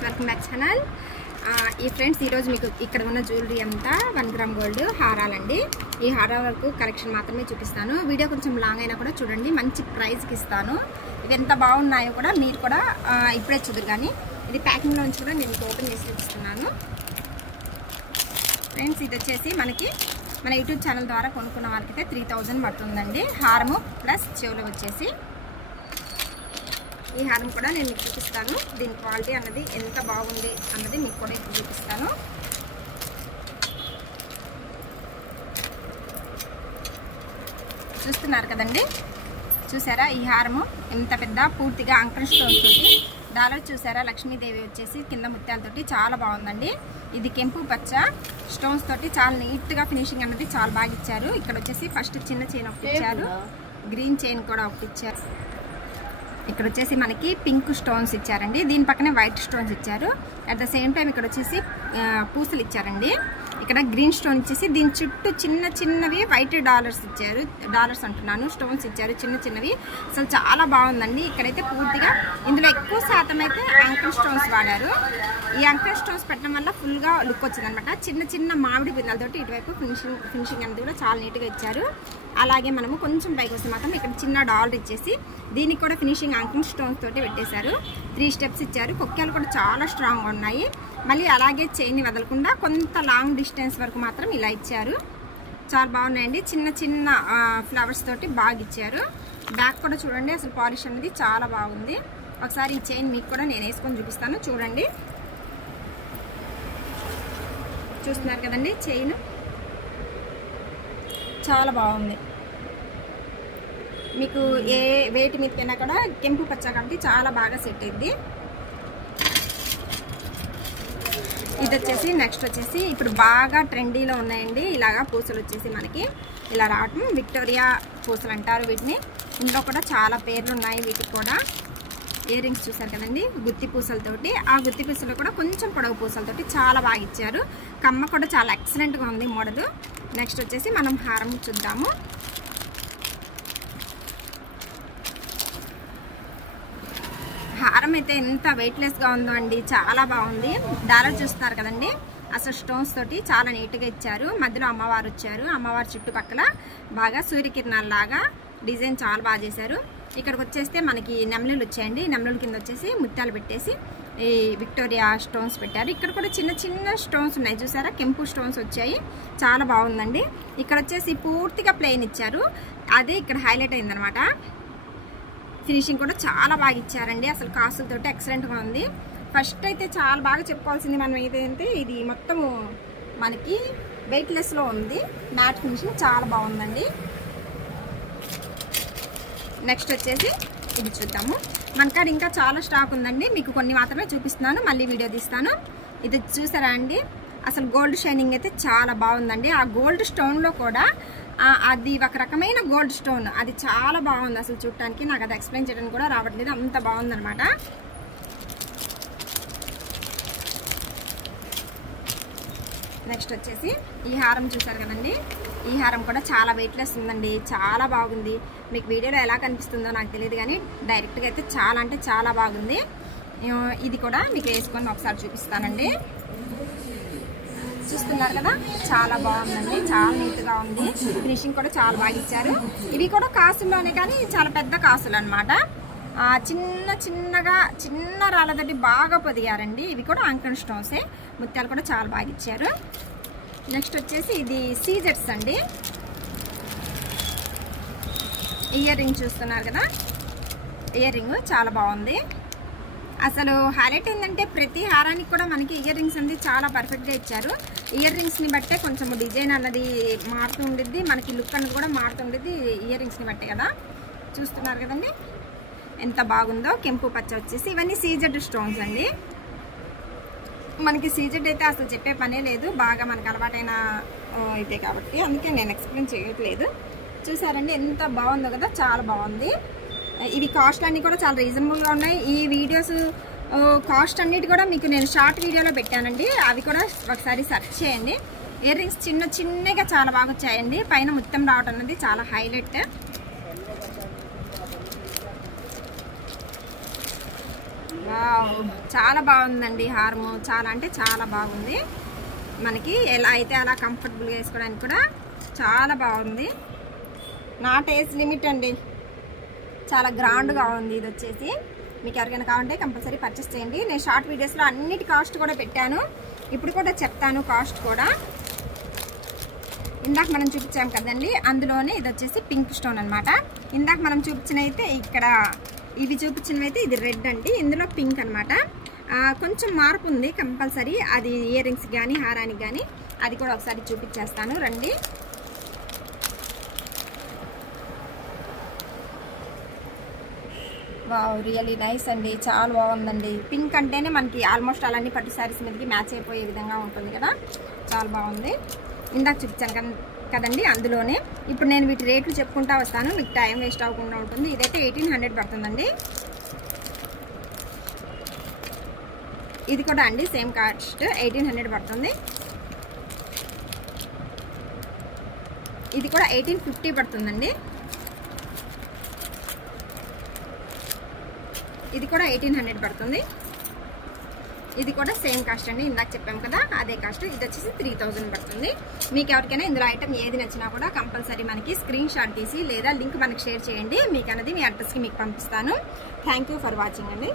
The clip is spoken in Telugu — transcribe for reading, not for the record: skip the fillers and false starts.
Friends, welcome back channel. ఈ ఫ్రెండ్స్ ఈరోజు మీకు ఇక్కడ ఉన్న జ్యువెలరీ అంతా 1 గ్రామ్ గోల్డ్ హారాలండి. ఈ హారాల వరకు కలెక్షన్ మాత్రమే చూపిస్తాను. వీడియో కొంచెం లాంగ్ అయినా కూడా చూడండి, మంచి ప్రైస్కి ఇస్తాను. ఇవి ఎంత బాగున్నాయో కూడా మీరు కూడా ఇప్పుడే చూద్దరు. కానీ ఇది ప్యాకింగ్లో నుంచి కూడా నేను ఓపెన్ చేసి చూపిస్తున్నాను. ఫ్రెండ్స్ ఇది వచ్చేసి మనకి మన యూట్యూబ్ ఛానల్ ద్వారా కొనుక్కున్న వాళ్ళకైతే 3000 పడుతుందండి. హారము ప్లస్ చెవులు వచ్చేసి ఈ హారం కూడా నేను మీకు చూపిస్తాను. దీని క్వాలిటీ అన్నది ఎంత బాగుంది అన్నది మీకు కూడా ఇప్పుడు చూపిస్తాను. చూస్తున్నారు కదండి, చూసారా ఈ హారము ఎంత పెద్ద పూర్తిగా అంకర్ స్టోన్స్ తోటి డాలర్ చూసారా. లక్ష్మీదేవి వచ్చేసి కింద ముత్యాలతోటి చాలా బాగుందండి. ఇది కెంపు పచ్చ స్టోన్స్ తోటి చాలా నీట్గా ఫినిషింగ్ అన్నది చాలా బాగా ఇచ్చారు. ఇక్కడ వచ్చేసి ఫస్ట్ చిన్న చైన్ ఒకటి ఇచ్చారు, గ్రీన్ చైన్ కూడా ఒకటి ఇచ్చారు. ఇక్కడ వచ్చేసి మనకి పింక్ స్టోన్స్ ఇచ్చారండి, దీని పక్కనే వైట్ స్టోన్స్ ఇచ్చారు. అట్ ద సేమ్ టైం ఇక్కడ వచ్చేసి పూసలు ఇచ్చారండి. ఇక్కడ గ్రీన్ స్టోన్ ఇచ్చేసి దీని చుట్టూ చిన్న చిన్నవి వైట్ డాలర్స్ ఇచ్చారు. డాలర్స్ అంటున్నాను, స్టోన్స్ ఇచ్చారు చిన్న చిన్నవి. అసలు చాలా బాగుందండి. ఇక్కడైతే పూర్తిగా ఇందులో ఎక్కువ శాతం అయితే అంకర్ స్టోన్స్ వాడారు. ఈ అంకర్ స్టోన్స్ పెట్టడం వల్ల ఫుల్గా లుక్ వచ్చింది అనమాట. చిన్న చిన్న మామిడి బిందెలతోటి ఇటువైపు ఫినిషింగ్ అనేది కూడా చాలా నీట్గా ఇచ్చారు. అలాగే మనము కొంచెం పైకి వస్తే మాత్రం ఇక్కడ చిన్న డాలర్ ఇచ్చేసి దీనికి కూడా ఫినిషింగ్ అంకర్ స్టోన్స్ తోటి పెట్టేశారు. 3 స్టెప్స్ ఇచ్చారు. కొక్కేలు కూడా చాలా స్ట్రాంగ్గా ఉన్నాయి. మళ్ళీ అలాగే చైన్ని వదలకుండా కొంత లాంగ్ డిస్టెన్స్ వరకు మాత్రం ఇలా ఇచ్చారు. చాలా బాగున్నాయండి. చిన్న చిన్న ఫ్లవర్స్ తోటి బాగా ఇచ్చారు. బ్యాక్ కూడా చూడండి, అసలు పాలిష్ అనేది చాలా బాగుంది. ఒకసారి ఈ చైన్ మీకు కూడా నేను వేసుకొని చూపిస్తాను, చూడండి. చూస్తున్నారు కదండి, చైన్ చాలా బాగుంది. మీకు ఏ వెయిట్ మీదకైనా కూడా కెంపు పచ్చ కాబట్టి చాలా బాగా సెట్ అయింది. ఇది వచ్చేసి నెక్స్ట్ వచ్చేసి ఇప్పుడు బాగా ట్రెండీలో ఉన్నాయండి ఇలాగా పూసలు వచ్చేసి మనకి ఇలా రావటం. విక్టోరియా పూసలు అంటారు వీటిని. ఇందులో కూడా చాలా పేర్లు ఉన్నాయి వీటికి కూడా. ఇయర్ రింగ్స్ చూసారు కదండి, గుత్తి పూసలతోటి. ఆ గుత్తి పూసలు కూడా కొంచెం పొడవు పూసలతోటి చాలా బాగా ఇచ్చారు. కమ్మ కూడా చాలా ఎక్సలెంట్గా ఉంది మోడల్. నెక్స్ట్ వచ్చేసి మనం హారం చూద్దాము. హారం అయితే ఎంత వెయిట్లెస్గా ఉందో అండి, చాలా బాగుంది. డాలర్ చూస్తున్నారు కదండి, అసలు స్టోన్స్ తోటి చాలా నీట్గా ఇచ్చారు. మధ్యలో అమ్మవారు వచ్చారు. అమ్మవారి చుట్టుపక్కల బాగా సూర్యకిరణాలలాగా డిజైన్ చాలా బాగా చేశారు. ఇక్కడికి వచ్చేస్తే మనకి నెమలులు వచ్చాయండి. నెమలుల కింద వచ్చేసి ముత్యాలు పెట్టేసి ఈ విక్టోరియా స్టోన్స్ పెట్టారు. ఇక్కడ కూడా చిన్న చిన్న స్టోన్స్ ఉన్నాయి చూసారా, కెంపు స్టోన్స్ వచ్చాయి. చాలా బాగుందండి. ఇక్కడ వచ్చేసి పూర్తిగా ప్లెయిన్ ఇచ్చారు, అదే ఇక్కడ హైలైట్ అయిందనమాట. ఫినిషింగ్ కూడా చాలా బాగా ఇచ్చారండి. అసలు కాసులతోటి ఎక్సలెంట్గా ఉంది. ఫస్ట్ అయితే చాలా బాగా చెప్పుకోవాల్సింది మనం ఏదైతే ఇది మొత్తము మనకి వెయిట్లెస్లో ఉంది. మ్యాట్ ఫినిషింగ్ చాలా బాగుందండి. నెక్స్ట్ వచ్చేసి ఇది చూద్దాము. మనకాడ ఇంకా చాలా స్టాక్ ఉందండి, మీకు కొన్ని మాత్రమే చూపిస్తున్నాను, మళ్ళీ వీడియో తీస్తాను. ఇది చూసారా అండి, అసలు గోల్డ్ షైనింగ్ అయితే చాలా బాగుందండి. ఆ గోల్డ్ స్టోన్లో కూడా అది ఒక రకమైన గోల్డ్ స్టోన్, అది చాలా బాగుంది అసలు చూడటానికి. నాకు అది ఎక్స్ప్లెయిన్ చేయడానికి కూడా రావట్లేదు, అంత బాగుందనమాట. నెక్స్ట్ వచ్చేసి ఈ హారం చూసారు కదండి, ఈ హారం కూడా చాలా వెయిట్లెస్ ఉందండి, చాలా బాగుంది. మీకు వీడియోలో ఎలా కనిపిస్తుందో నాకు తెలియదు, కానీ డైరెక్ట్గా అయితే చాలా అంటే చాలా బాగుంది. ఇది కూడా మీకు వేసుకొని ఒకసారి చూపిస్తానండి. చూస్తున్నారు కదా, చాలా బాగుందండి, చాలా నీట్గా ఉంది. ఫినిషింగ్ కూడా చాలా బాగా ఇచ్చారు. ఇవి కూడా కాసుల్లోనే కానీ చాలా పెద్ద కాసులు అనమాట. చిన్న చిన్నగా చిన్న రాళ్ళతోటి బాగా పొదిగారండి. ఇవి కూడా అంకర్ స్టోన్సే. ముత్యాలు కూడా చాలా బాగా ఇచ్చారు. నెక్స్ట్ వచ్చేసి ఇది సీజెట్స్ అండి. ఇయర్ రింగ్ చూస్తున్నారు కదా, ఇయర్ రింగ్ చాలా బాగుంది. అసలు హైలైట్ ఏంటంటే ప్రతి హారానికి కూడా మనకి ఇయర్ రింగ్స్ అనేది చాలా పర్ఫెక్ట్గా ఇచ్చారు. ఇయర్ రింగ్స్ని బట్టే కొంచెం డిజైన్ అన్నది మారుతూ ఉండిద్ది, మనకి లుక్ అన్నది కూడా మారుతూ ఉండిద్ది ఇయర్ రింగ్స్ని బట్టే కదా. చూస్తున్నారు కదండి ఎంత బాగుందో. కెంపు పచ్చ వచ్చేసి ఇవన్నీ సీజెడ్ స్టోన్స్ అండి. మనకి సీజెడ్ అయితే అసలు చెప్పే పనే లేదు, బాగా మనకు అలవాటైన ఇదే కాబట్టి అందుకే నేను ఎక్స్ప్లెయిన్ చేయట్లేదు. చూసారండి ఎంత బాగుందో కదా, చాలా బాగుంది. ఇవి కాస్ట్ అన్నీ కూడా చాలా రీజనబుల్గా ఉన్నాయి. ఈ వీడియోస్ కాస్ట్ అన్నిటి కూడా మీకు నేను షార్ట్ వీడియోలో పెట్టానండి, అవి కూడా ఒకసారి సెర్చ్ చేయండి. ఇయర్ రింగ్స్ చిన్న చిన్నగా చాలా బాగా వచ్చాయండి. పైన ముత్యం రావటం అనేది చాలా హైలైట్. చాలా బాగుందండి హారము, చాలా అంటే చాలా బాగుంది. మనకి ఎలా అయితే అలా కంఫర్టబుల్గా వేసుకోవడానికి కూడా చాలా బాగుంది. నాట్ ఏజ్ లిమిట్ అండి, చాలా గ్రాండ్గా ఉంది. ఇది వచ్చేసి మీకు ఎవరికైనా కావాలంటే కంపల్సరీ పర్చేస్ చేయండి. నేను షార్ట్ వీడియోస్లో అన్నిటి కాస్ట్ కూడా పెట్టాను, ఇప్పుడు కూడా చెప్తాను కాస్ట్ కూడా. ఇందాక మనం చూపించాం కదండి, అందులోనే ఇది వచ్చేసి పింక్ స్టోన్ అనమాట. ఇందాక మనం చూపించినైతే ఇక్కడ ఇవి చూపించినవైతే ఇది రెడ్ అండి, ఇందులో పింక్ అనమాట. కొంచెం మార్పు ఉంది కంపల్సరీ, అది ఇయర్ రింగ్స్ కానీ హారానికి కానీ, అది కూడా ఒకసారి చూపించేస్తాను రండి. వావ్, రియల్లీ నైస్ అండి, చాలా బాగుందండి. పింక్ అంటేనే మనకి ఆల్మోస్ట్ అలాంటి పట్టు శారీస్ మీదకి మ్యాచ్ అయిపోయే విధంగా ఉంటుంది కదా, చాలా బాగుంది. ఇందాక చూపించాను కదండి అందులోనే. ఇప్పుడు నేను వీటి రేట్లు చెప్పుకుంటా వస్తాను, మీకు టైం వేస్ట్ అవ్వకుండా ఉంటుంది. ఇదైతే 1800 పడుతుందండి. ఇది కూడా అండి సేమ్ కాస్ట్ 1800 పడుతుంది. ఇది కూడా 1850 పడుతుందండి. ఇది కూడా 1800 పడుతుంది. ఇది కూడా సేమ్ కాస్ట్ అండి, ఇందాక చెప్పాము కదా అదే కాస్ట్. ఇది వచ్చేసి 3000 పడుతుంది. మీకు ఎవరికైనా ఇందులో ఐటమ్ ఏది నచ్చినా కూడా కంపల్సరీ మనకి స్క్రీన్ షాట్ తీసి లేదా లింక్ మనకి షేర్ చేయండి, మీకు అనేది మీ అడ్రస్కి మీకు పంపిస్తాను. థ్యాంక్ యూ ఫర్ వాచింగ్ అండి.